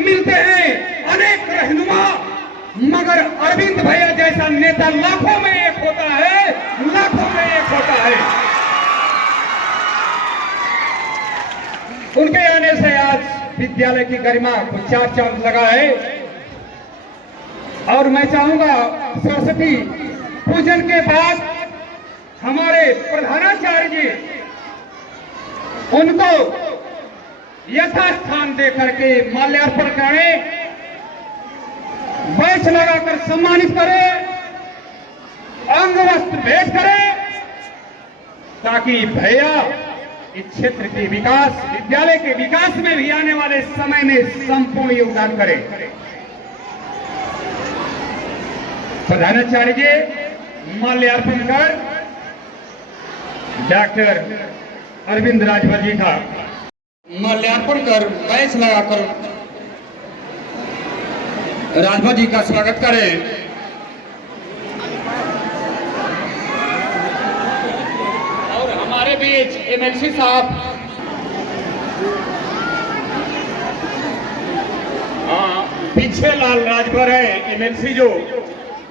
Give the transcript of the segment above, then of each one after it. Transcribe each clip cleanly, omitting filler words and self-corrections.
मिलते हैं अनेक रहनुमा, मगर अरविंद भैया जैसा नेता लाखों में एक होता है, लाखों में एक होता है। उनके आने से आज विद्यालय की गरिमा को चार चांद लगा है। और मैं चाहूंगा सरस्वती पूजन के बाद हमारे प्रधानाचार्य जी उनको यथास्थान देकर के माल्यार्पण करें, बैच लगाकर सम्मानित करें, अंग वस्त्र भेंट करें, ताकि भैया इस क्षेत्र के विकास, विद्यालय के विकास में भी आने वाले समय में संपूर्ण योगदान करें। प्रधानाचार्य जी माल्यार्पण कर डॉक्टर अरविंद राजभर जी का माल्यार्पण कर बैच लगाकर राजभर जी का स्वागत करें। और हमारे बीच एमएलसी साहब, पीछे लाल राजभर है एमएलसी, जो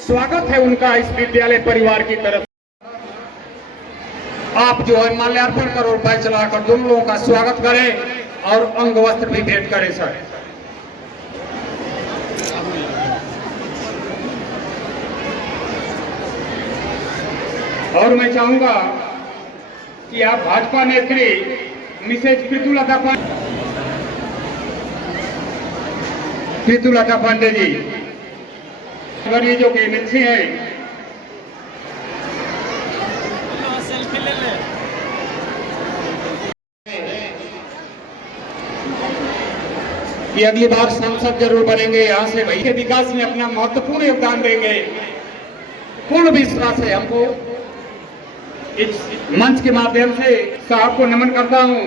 स्वागत है उनका इस विद्यालय परिवार की तरफ। आप जो है माल्यार्पण करो, बैच चलाकर दोनों लोगों का स्वागत करें और अंग वस्त्र भी भेंट करें सर। और मैं चाहूंगा कि आप भाजपा नेत्री मिसेज कृतुलता पांडे जी, अगर ये जो एमएलसी है, कि अगली बार सांसद जरूर बनेंगे, यहाँ से भाई के विकास में अपना महत्वपूर्ण योगदान देंगे। पूर्ण विश्वास है हमको। इस मंच के माध्यम से साहब को नमन करता हूँ।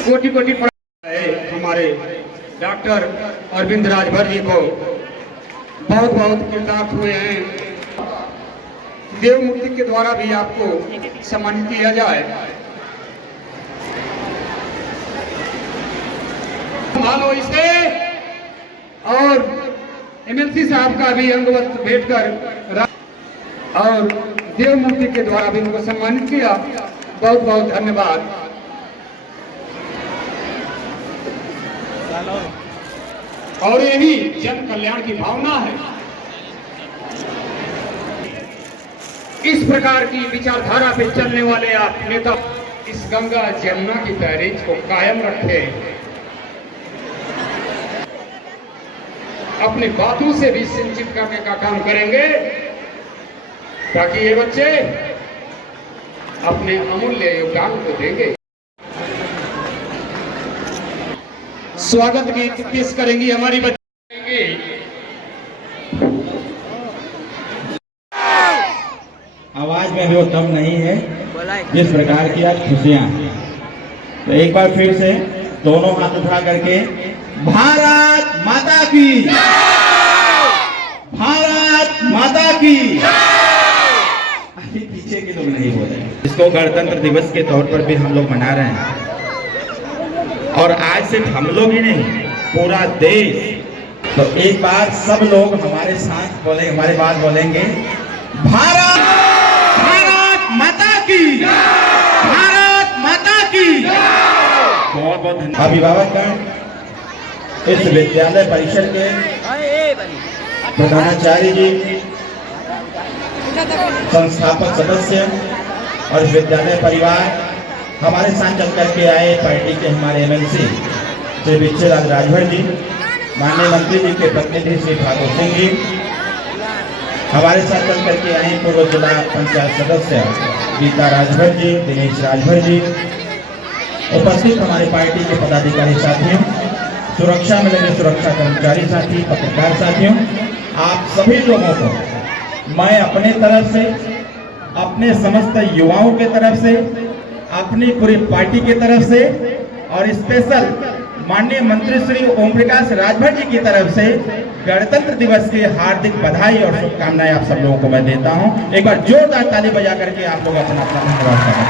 कोटि कोटि हमारे डॉक्टर अरविंद राजभर जी को बहुत बहुत कृतार्थ हुए हैं। देव मूर्ति के द्वारा भी आपको सम्मानित किया जाए। संभालो इसे। और एमएलसी साहब का भी अंग वस्त्र भेंट कर और देव मूर्ति के द्वारा भी उनको सम्मानित किया। बहुत बहुत धन्यवाद। और यही जन कल्याण की भावना है। इस प्रकार की विचारधारा पे चलने वाले आप नेता इस गंगा जमुना की तहरीक को कायम रखे, अपनी बातों से भी सिंचित करने का काम करेंगे, ताकि ये बच्चे अपने अमूल्य योगदान को देंगे। स्वागत गीत पेश करेंगी हमारी बच्ची। आवाज में भी वो दम नहीं है जिस प्रकार की आज खुशियां। तो एक बार फिर से दोनों हाथ उठा करके भारत माता की, भारत माता की। अभी पीछे के लोग नहीं बोल रहे। इसको गणतंत्र दिवस के तौर पर भी हम लोग मना रहे हैं। और आज सिर्फ हम लोग ही नहीं, पूरा देश। तो एक बार सब लोग हमारे साथ बोले, हमारे बात बोलेंगे, भारत, भारत माता की, भारत माता की। बहुत बहुत धन्यवाद। अभिभावकगण, इस विद्यालय परिषद के प्रधानाचार्य जी, संस्थापक सदस्य और विद्यालय परिवार, हमारे साथ चल करके आए पार्टी के हमारे एमएलसी श्री विजयलाल राजभर जी, माननीय मंत्री जी के प्रतिनिधि श्री ठाकुर सिंह जी, हमारे साथ चल करके आए पूर्व जिला पंचायत सदस्य गीता राजभर जी, दिनेश राजभर जी, उपस्थित हमारे पार्टी के पदाधिकारी साथियों, सुरक्षा में लगे सुरक्षा कर्मचारी साथी, पत्रकार साथियों, आप सभी लोगों को मैं अपने तरफ से, अपने समस्त युवाओं के तरफ से, अपनी पूरी पार्टी की तरफ से और स्पेशल माननीय मंत्री श्री ओम प्रकाश राजभर जी की तरफ से गणतंत्र दिवस की हार्दिक बधाई और शुभकामनाएं आप सब लोगों को मैं देता हूं। एक बार जोरदार ताली बजा करके आप लोग अपना अपना धन्यवाद करें।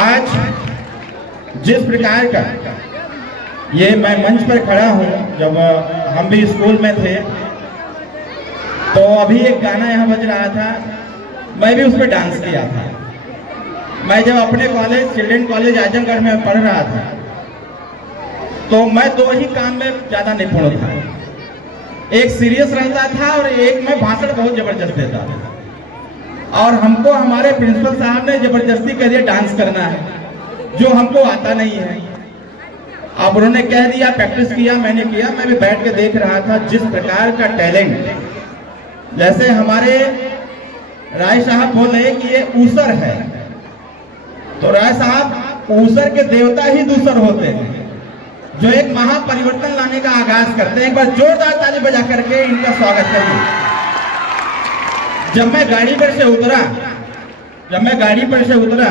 आज जिस प्रकार का ये मैं मंच पर खड़ा हूँ, जब हम भी स्कूल में थे तो अभी एक गाना यहाँ बज रहा था, मैं भी उस पर डांस किया था। मैं जब अपने कॉलेज चिल्ड्रन कॉलेज आजमगढ़ में पढ़ रहा था तो मैं दो ही काम में ज्यादा निपुण था, एक सीरियस रहता था और एक में भाषण बहुत जबरदस्त देता था। और हमको हमारे प्रिंसिपल साहब ने जबरदस्ती कह दिया डांस करना है, जो हमको आता नहीं है। अब उन्होंने कह दिया, प्रैक्टिस किया, मैंने किया, मैं भी बैठ के देख रहा था जिस प्रकार का टैलेंट, जैसे हमारे राय साहब बोले कि ये ऊसर है, तो राय साहब ऊसर के देवता ही दूसर होते हैं, जो एक महापरिवर्तन लाने का आगाज करते हैं। एक बार जोरदार ताली बजा करके इनका स्वागत करिए। जब मैं गाड़ी पर से उतरा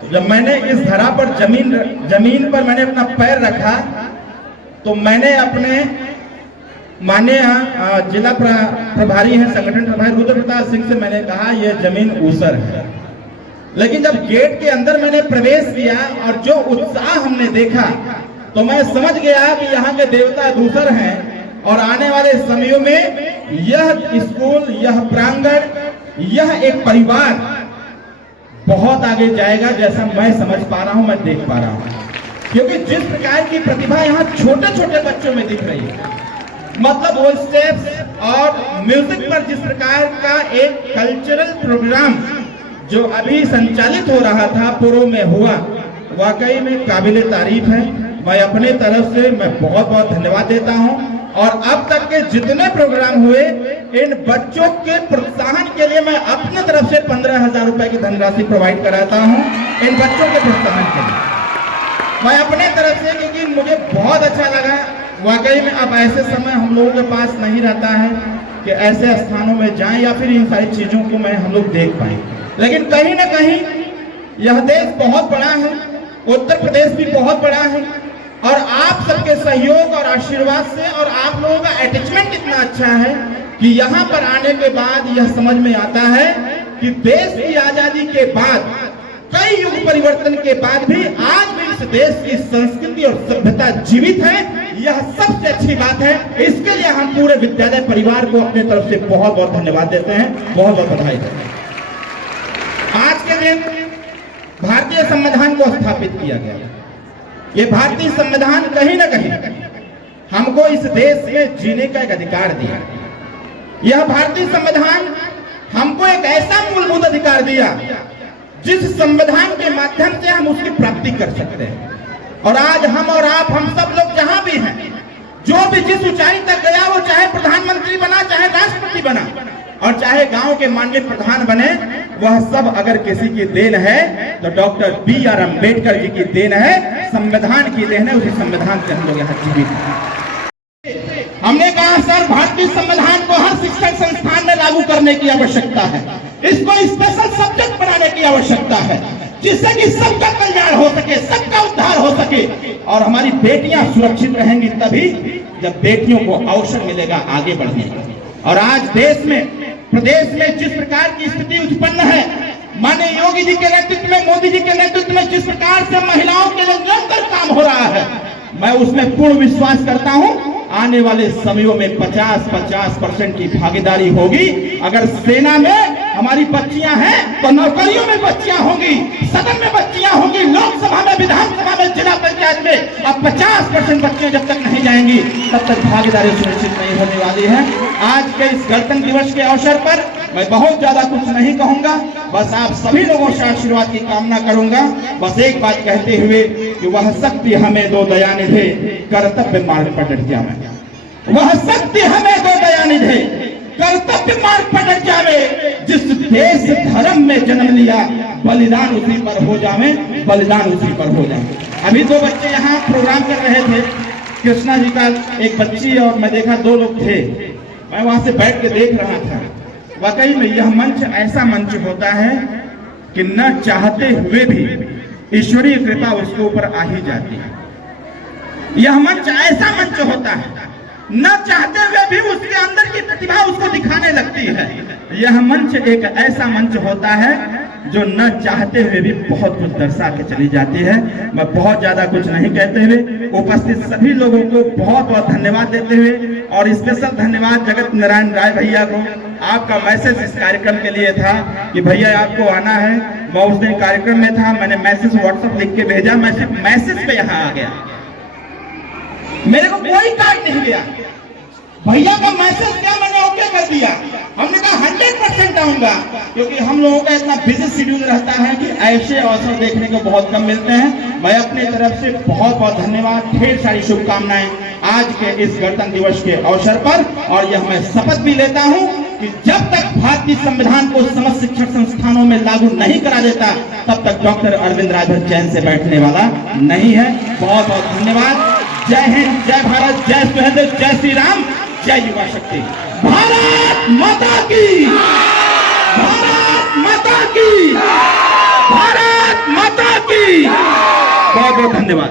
तो जब मैंने इस धरा पर जमीन पर मैंने अपना पैर रखा तो मैंने अपने माननीय जिला प्रभारी हैं, संगठन प्रभारी रुद्र प्रताप सिंह से मैंने कहा यह जमीन ऊसर है। लेकिन जब गेट के अंदर मैंने प्रवेश किया और जो उत्साह हमने देखा तो मैं समझ गया कि यहाँ के देवता दूसर हैं और आने वाले समयों में यह स्कूल, यह प्रांगण, यह एक परिवार बहुत आगे जाएगा, जैसा मैं समझ पा रहा हूं, मैं देख पा रहा हूं। क्योंकि जिस प्रकार की प्रतिभा यहाँ छोटे छोटे बच्चों में दिख रही है, मतलब वो स्टेप्स और म्यूजिक पर जिस प्रकार का एक कल्चरल प्रोग्राम जो अभी संचालित हो रहा था पूर्व में हुआ, वाकई में काबिले तारीफ है। मैं अपने तरफ से मैं बहुत बहुत धन्यवाद देता हूं। और अब तक के जितने प्रोग्राम हुए, इन बच्चों के प्रोत्साहन के लिए मैं अपने तरफ से 15,000 रुपए की धनराशि प्रोवाइड कराता हूं इन बच्चों के प्रोत्साहन के लिए मैं अपने तरफ से, क्योंकि मुझे बहुत अच्छा लगा। वाकई में अब ऐसे समय हम लोगों के पास नहीं रहता है कि ऐसे स्थानों में जाएं या फिर इन सारी चीजों को हम लोग देख पाए, लेकिन कहीं ना कहीं यह देश बहुत बड़ा है, उत्तर प्रदेश भी बहुत बड़ा है, और आप सबके सहयोग और आशीर्वाद से और आप लोगों का अटैचमेंट इतना अच्छा है कि यहाँ पर आने के बाद यह समझ में आता है कि देश की आजादी के बाद, कई युग परिवर्तन के बाद भी आज भी इस देश की संस्कृति और सभ्यता जीवित है। यह सबसे अच्छी बात है। इसके लिए हम पूरे विद्यालय परिवार को अपने तरफ से बहुत बहुत धन्यवाद देते हैं, बहुत बहुत बधाई देते हैं। आज के दिन भारतीय संविधान को स्थापित किया गया। ये भारतीय संविधान कहीं ना कहीं हमको इस देश में जीने का एक अधिकार दिया। यह भारतीय संविधान हमको एक ऐसा मूलभूत अधिकार दिया जिस संविधान के माध्यम से हम उसकी प्राप्ति कर सकते हैं। और आज हम और आप, हम सब लोग जहां भी हैं, जो भी जिस ऊंचाई तक गया, वो चाहे प्रधानमंत्री बना, चाहे राष्ट्रपति बना, और चाहे गांव के माननीय प्रधान बने, वह सब अगर किसी की देन है तो डॉक्टर B.R. अम्बेडकर जी की देन है, संविधान की देन है। उसी संविधान से हम लोग यहाँ जीवित हैं। हमने कहा सर, भारतीय संविधान को हर शिक्षण संस्थान में लागू करने की आवश्यकता है, इसको स्पेशल सब्जेक्ट बनाने की आवश्यकता है, जिससे कि सबका कल्याण हो सके, सबका उद्धार हो सके, और हमारी बेटियां सुरक्षित रहेंगी तभी जब बेटियों को अवसर मिलेगा आगे बढ़ने का। और आज देश में, प्रदेश में जिस प्रकार की स्थिति उत्पन्न है, माननीय योगी जी के नेतृत्व में, मोदी जी के नेतृत्व में जिस प्रकार से महिलाओं के लिए निरंतर काम हो रहा है, मैं उसमें पूर्ण विश्वास करता हूं आने वाले समयों में 50% की भागीदारी होगी। अगर सेना में हमारी बच्चियां हैं तो नौकरियों में बच्चियां होंगी, सदन में बच्चियां होंगी, लोकसभा में, विधानसभा में, जिला पंचायत में। अब 50% बच्चियां जब तक नहीं जाएंगी तब तक भागीदारी सुनिश्चित नहीं होने वाली है। आज के इस गणतंत्र दिवस के अवसर पर मैं बहुत ज्यादा कुछ नहीं कहूंगा, बस आप सभी लोगों से आशीर्वाद की कामना करूंगा। बस एक बात कहते हुए कि वह शक्ति हमें दो दयानिधे, कर्तव्य मार्ग पर डट जावे। वह शक्ति हमें दो दयानिधे, कर्तव्य मार्ग पर डट जावे। जिस देश धर्म में जन्म लिया, बलिदान उसी पर हो जावे, बलिदान उसी पर हो जावे। अभी दो बच्चे यहाँ प्रोग्राम कर रहे थे, कृष्णा जी का एक बच्ची और मैं देखा 2 लोग थे। मैं वहां से बैठ के देख रहा था। वाकई में यह मंच ऐसा मंच होता है कि न चाहते हुए भी ईश्वरीय कृपा उसके ऊपर आ ही जाती है। यह मंच ऐसा मंच होता है, न चाहते हुए भी उसके अंदर की प्रतिभा उसको दिखाने लगती है। यह मंच एक ऐसा मंच होता है जो न चाहते हुए भी बहुत कुछ दर्शा के चली जाती है। मैं बहुत ज्यादा कुछ नहीं कहते हुए उपस्थित सभी लोगों को बहुत बहुत धन्यवाद देते हुए और स्पेशल धन्यवाद जगत नारायण राय भैया को। आपका मैसेज इस कार्यक्रम के लिए था कि भैया आपको आना है। मैं उस दिन कार्यक्रम में था, मैंने मैसेज व्हाट्सएप लिख के भेजा, मैं सिर्फ मैसेज पे यहाँ आ गया, मेरे को कोई कार्ड नहीं गया। भैया का मैसेज क्या मैंने ओके कर दिया। हमने कहा 100% आऊंगा, क्योंकि हम लोगों का इतना बिजी शेड्यूल रहता है कि ऐसे अवसर देखने को बहुत कम मिलते हैं। मैं अपनी तरफ से बहुत बहुत धन्यवाद, ढेर सारी शुभकामनाएं आज के इस गणतंत्र दिवस के अवसर पर। और यह मैं शपथ भी लेता हूं कि जब तक भारतीय संविधान को समस्त शिक्षण संस्थानों में लागू नहीं करा देता, तब तक डॉक्टर अरविंद राजभर चैन से बैठने वाला नहीं है। बहुत बहुत धन्यवाद। जय हिंद, जय भारत, जय सुहेंद्र, जय श्री राम, जय युवा शक्ति। भारत माता की, भारत माता की, भारत माता की। बहुत बहुत धन्यवाद।